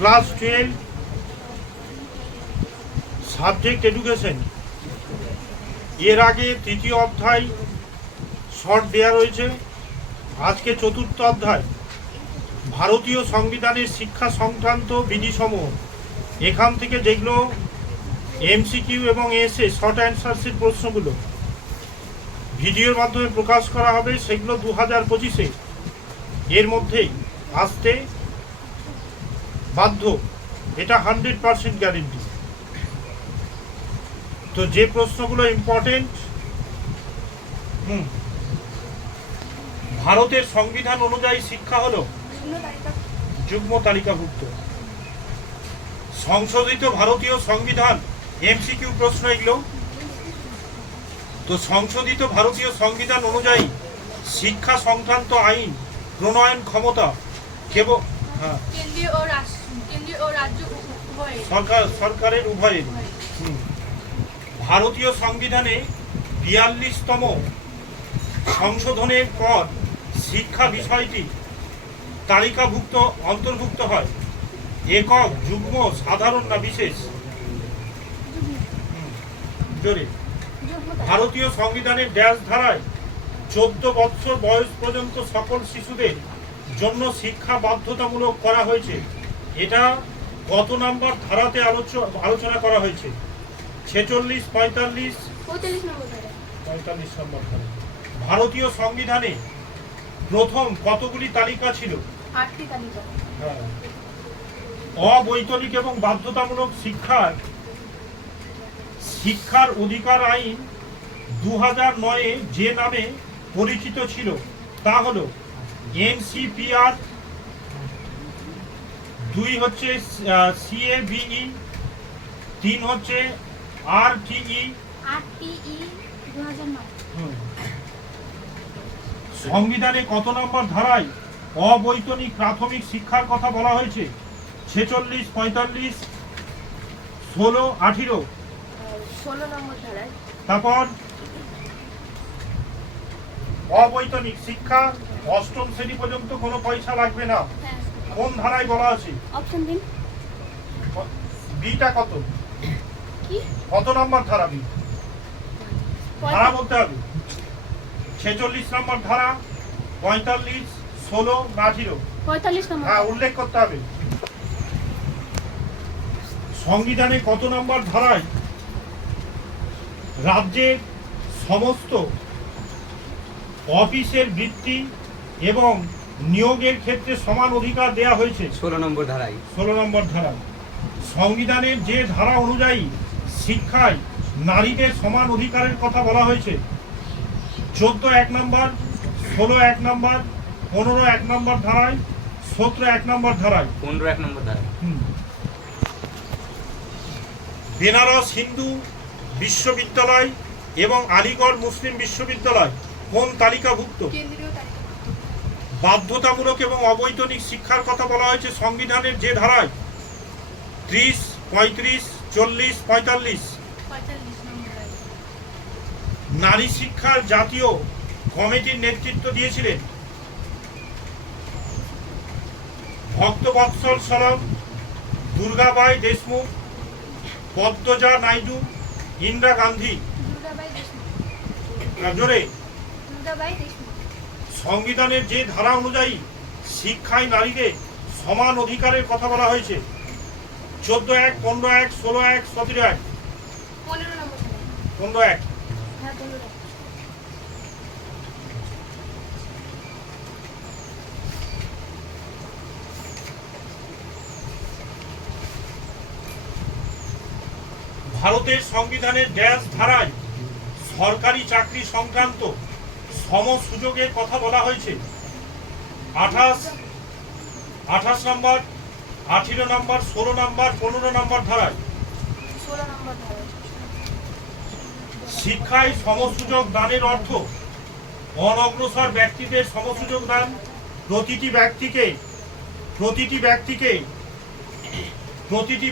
Class 12 subject education. এর আগে তৃতীয় অধ্যায় শর্ট দেওয়া রয়েছে, আজকে চতুর্থ অধ্যায় ভারতীয় সংবিধানের শিক্ষা সংক্রান্ত বিধিসমূহ। এখান থেকে যেগুলো এমসিকিউ এবং এসএ শর্ট অ্যান্সার্সের প্রশ্নগুলো ভিডিওর মাধ্যমে প্রকাশ করা হবে, সেগুলো 2025-এ এর মধ্যেই আসতে বাধ্য, এটা 100% গ্যারেন্টি। তো যে প্রশ্নগুলো ইম্পর্টেন্ট, ভারতের সংবিধান অনুযায়ী শিক্ষা হলো যুগ্ম তালিকাভুক্ত। সংশোধিত ভারতীয় সংবিধান, এমসিকিউ প্রশ্ন এগুলো। তো সংশোধিত ভারতীয় সংবিধান অনুযায়ী শিক্ষা সংক্রান্ত আইন প্রণয়ন ক্ষমতা কেবল সরকারের উভয়ের। ভারতীয় সংবিধানে 42তম সংশোধনের পর শিক্ষা বিষয়টি তালিকাভুক্ত অন্তর্ভুক্ত হয়। একক, যুগ্ম, সাধারণ না বিশেষ? জোরে। ভারতীয় সংবিধানের ড্যাশ ধারায় 14 বছর বয়স পর্যন্ত সকল শিশুদের জন্য শিক্ষা বাধ্যতামূলক করা হয়েছে। এটা কত নাম্বার ধারাতে আলোচনা করা হয়েছে? 46, 45, 45 নম্বর ধারা। ভারতীয় সংবিধানে প্রথম কতগুলি তালিকা ছিল? 8টি তালিকা। হ্যাঁ। অবৈতনিক এবং বাধ্যতামূলক শিক্ষার অধিকার আইন 2009-এ যে নামে পরিচিত ছিল তা হলো এনসিপিআর, 2 হচ্ছে সিএবিই, 3 হচ্ছে আরটিই। 2009। সংবিধানে কত নম্বর ধারায় অবৈতনিক প্রাথমিক শিক্ষার কথা বলা হয়েছে? 46, 45, 16, 18? 16 নম্বর ধারায়। তারপর অবৈতনিক শিক্ষা 8ম শ্রেণী পর্যন্ত কোনো পয়সা লাগবে না, কোন ধারায় বলা আছে? অপশন দিন। বিটা কত? কি কত নম্বর ধারা? বি ধারা বলতে হবে। 46 নম্বর ধারা, 45, 16 না 18? 45 নম্বর। হ্যাঁ, উল্লেখ করতে হবে। সংবিধানে কত নম্বর ধারায় রাজ্যের সমস্ত অফিসের বৃত্তি এবং নিয়োগের ক্ষেত্রে সমান অধিকার দেয়া হয়েছে? 16 নম্বর ধারায়। 16 নম্বর ধারা। সংবিধানের যে ধারা অনুযায়ী শিক্ষায় নারীদের সমান অধিকারের কথা বলা হয়েছে? 14 1 নম্বর, 16 1 নম্বর, 15 1 নম্বর ধারায়, 17 1 নম্বর ধারায়? 15 1 নম্বর ধারায়। বেনারস হিন্দু বিশ্ববিদ্যালয় এবং আলিগড় মুসলিম বিশ্ববিদ্যালয় কোন তালিকাভুক্ত? কেন্দ্রীয় তালিকা। বাধ্যতামূলক এবং অবৈতনিক শিক্ষার কথা বলা হয়েছে সংবিধানের যে ধারায়? 30, 35, 40, 45? 45 নম্বর ধারায়। নারী শিক্ষার জাতীয় কমিটির নেতৃত্ব দিয়েছিলেন ভক্তবৎসল সরম, দুর্গাবাই দেশমুখ, পদ্মজা নাইডু, ইন্দিরা গান্ধী? দুর্গাবাই দেশমুখ। জোরে। দুর্গাবাই দেশমুখ। সংবিধানের যে ধারা অনুযায়ী শিক্ষায় নারীদের সমান অধিকারের কথা বলা হয়েছে? 14 1, 15 1, 16 1, 17 1? 15 নম্বর ধারায়। 15 1। হ্যাঁ, 15। ভারতের সংবিধানের ড্যাশ ধারায় সরকারি চাকরি সংক্রান্ত সম সুযোগের কথা বলা হয়েছে? 28 নম্বর, 18 নম্বর, 16 নম্বর, 15 নম্বর ধারায়? 16 নম্বর ধারায়। শিক্ষায় সমসুযোগ দানের অর্থ অনগ্রসর ব্যক্তিদের সমসুযোগ দান। প্রতিটি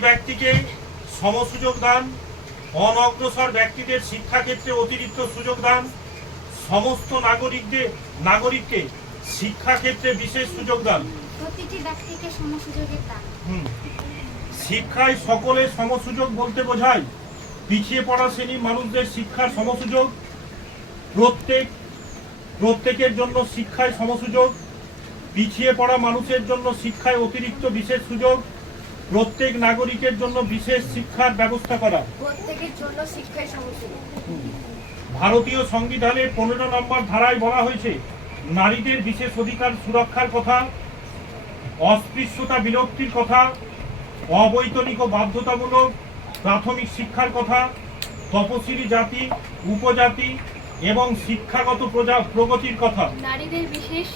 ব্যক্তিকে সমসুযোগ দান, অনগ্রসর ব্যক্তিদের শিক্ষাক্ষেত্রে অতিরিক্ত সুযোগ দান, সমস্ত নাগরিককে শিক্ষাক্ষেত্রে বিশেষ সুযোগ দান। প্রতিটি ব্যক্তিকে সমসুযোগের দান। শিক্ষায় সকলে সমসুযোগ বলতে বোঝায় পিছিয়ে পড়া শ্রেণীর মানুষদের শিক্ষার সমসুযোগ, প্রত্যেকের জন্য শিক্ষায় সমসুযোগ, পিছিয়ে পড়া মানুষের জন্য শিক্ষায় অতিরিক্ত বিশেষ সুযোগ, প্রত্যেক নাগরিকের জন্য বিশেষ শিক্ষার ব্যবস্থা করা। প্রত্যেকের জন্য শিক্ষায় সমসুযোগ। ভারতীয় সংবিধানে 15 নম্বর ধারায় বলা হয়েছে নারীদের বিশেষ অধিকার সুরক্ষার কথা, অস্পৃশ্যতা বিলুপ্তির কথা, অবৈতনিক ও বাধ্যতামূলক প্রাথমিক শিক্ষার কথা, তপশিলি জাতি, উপজাতি এবং শিক্ষাগত প্রগতির কথা। নারীদের বিশেষ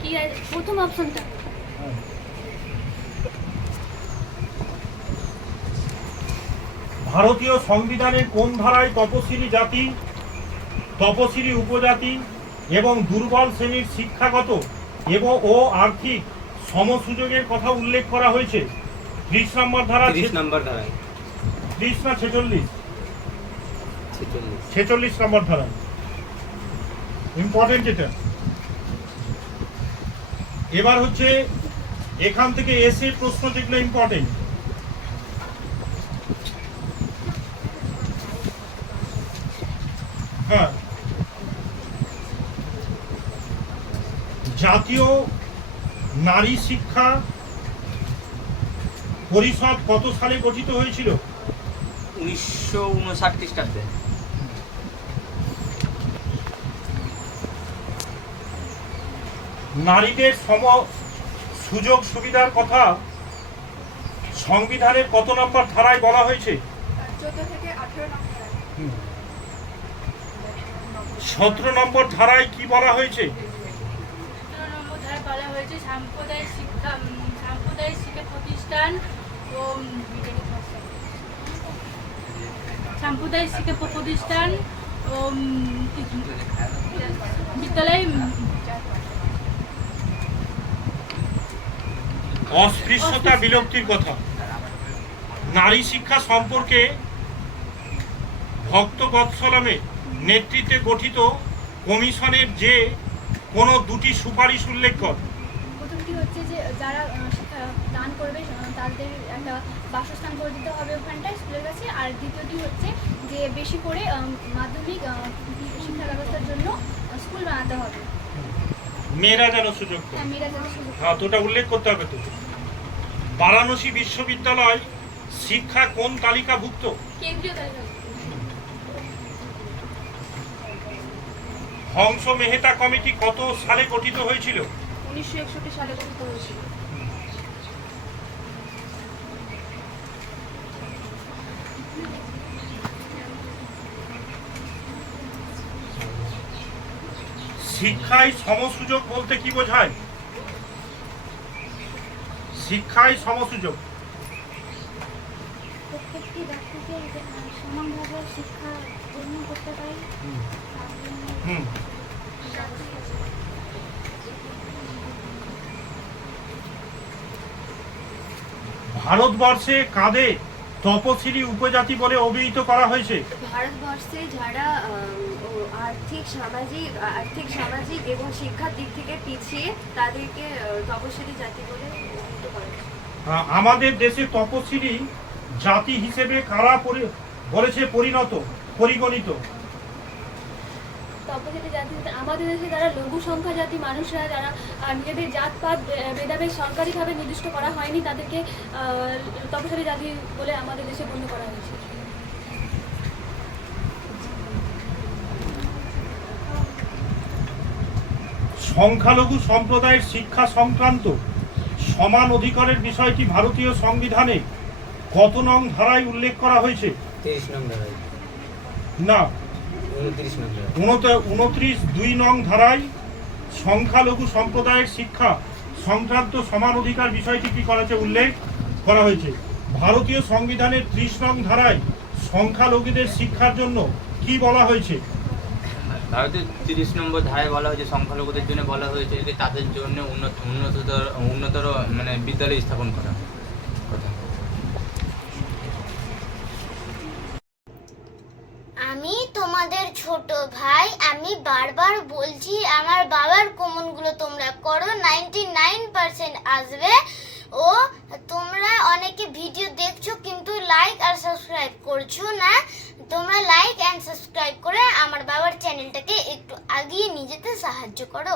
কি প্রথম অপশনটা ভারতীয় সংবিধানের কোন ধারায় তপশিলি জাতি, তপশিলি উপজাতি এবং দুর্বল শ্রেণীর শিক্ষাগত ও আর্থিক সমসুযোগের কথা উল্লেখ করা হয়েছে? 30 নম্বর ধারা। 30 নম্বর ধারায়। 30 না 46? 46 নম্বর ধারা। ইম্পর্টেন্ট এটা। এবার হচ্ছে এখান থেকে এসে প্রশ্ন যেগুলো ইম্পর্টেন্ট। হ্যাঁ, জাতীয় নারী শিক্ষা পরিষদ কত সালে গঠিত হয়েছিল? 1959 খ্রিস্টাব্দে। নারীদের সম সুযোগ সুবিধার কথা সংবিধানের কত নম্বর ধারায় বলা হয়েছে? 14 থেকে 18 নম্বর। 17 নম্বর ধারায় কি বলা হয়েছে? 17 নম্বর ধারায় বলা হয়েছে সাম্প্রদায়িক শিক্ষা প্রতিষ্ঠান ও সাম্প্রদায়িক শিক্ষা প্রতিষ্ঠান ও বিদ্যালয় অস্পৃশ্যতা বিলুপ্তির কথা। নারী শিক্ষা সম্পর্কে ভক্তবৎসলমের নেতৃত্বে গঠিত কমিশনের যে কোনো দুটি সুপারিশ উল্লেখ কর। প্রথমটি হচ্ছে যে যারা শিক্ষা দান করবে তাদের একটা বাসস্থান করে দিতে হবে ওখানটায় স্কুলের কাছে। আর দ্বিতীয়টি হচ্ছে যে বেশি করে মাধ্যমিক শিক্ষা ব্যবস্থার জন্য স্কুল বানাতে হবে। মেয়েরা যেন সুযোগ পায়। হ্যাঁ, মেয়েরা যেন সুযোগ হ্যাঁ, তো ওটা উল্লেখ করতে হবে তো। বারাণসী বিশ্ববিদ্যালয় শিক্ষা কোন তালিকাভুক্ত? কেন্দ্রীয় তালিকা। হংস মেহতা কমিটি কত সালে গঠিত হয়েছিল? 1961 সালে গঠিত হয়েছিল। শিক্ষায় সমসুযোগ বলতে কি বোঝায়? শিক্ষায় সমসুযোগ প্রত্যেকটি ব্যক্তিকে সমানভাবে শিক্ষা গ্রহণ করতে পারে। ভারতবর্ষে কাদের তপশিলি উপজাতি বলে অভিহিত করা হয়েছে? ভারতবর্ষে যারা আর্থিক সামাজিক এবং শিক্ষার দিক থেকে পিছিয়ে তাদেরকে তপশিলি জাতি বলে অভিহিত করা হয়েছে। আমাদের দেশে তপশিলি জাতি হিসেবে কারা বলেছে পরিগণিত? তপশিলি জাতি আমাদের দেশে যারা লঘু সংখ্যা জাতি মানুষরা যারা নিজেদের জাতপাত ভেদাভেদ সরকারিভাবে নির্দিষ্ট করা হয়নি তাদেরকে তপশিলি জাতি বলে আমাদের দেশে গণ্য করা হয়েছে। সংখ্যালঘু সম্প্রদায়ের শিক্ষা সংক্রান্ত সমান অধিকারের বিষয়টি ভারতীয় সংবিধানে কত নং ধারায় উল্লেখ করা হয়েছে? 30 নং ধারায়। না, 29 নং ধারায়। 29(2) নং ধারায় সংখ্যালঘু সম্প্রদায়ের শিক্ষা সংক্রান্ত সমান অধিকার বিষয়টি কি করেছে উল্লেখ করা হয়েছে? ভারতীয় সংবিধানের 30 নং ধারায় সংখ্যালঘুদের শিক্ষার জন্য কি বলা হয়েছে? ভারতের 30 নম্বর ধারায় বলা হয়েছে সংখ্যালঘুদের জন্য বলা হয়েছে যে তাদের জন্য উন্নতর মানে বিদ্যালয় স্থাপন করা কথা। আমি তোমাদের ছোট ভাই, আমি বারবার বলছি আমার বাবার কমেন্টগুলো তোমরা করো, 99% আসবে। ও তোমরা অনেকে ভিডিও দেখছো কিন্তু লাইক আর সাবস্ক্রাইব করছো না। তোমরা লাইক এন্ড সাবস্ক্রাইব করে আমার বাবার চ্যানেলটাকে একটু এগিয়ে নিয়ে যেতে সাহায্য করো।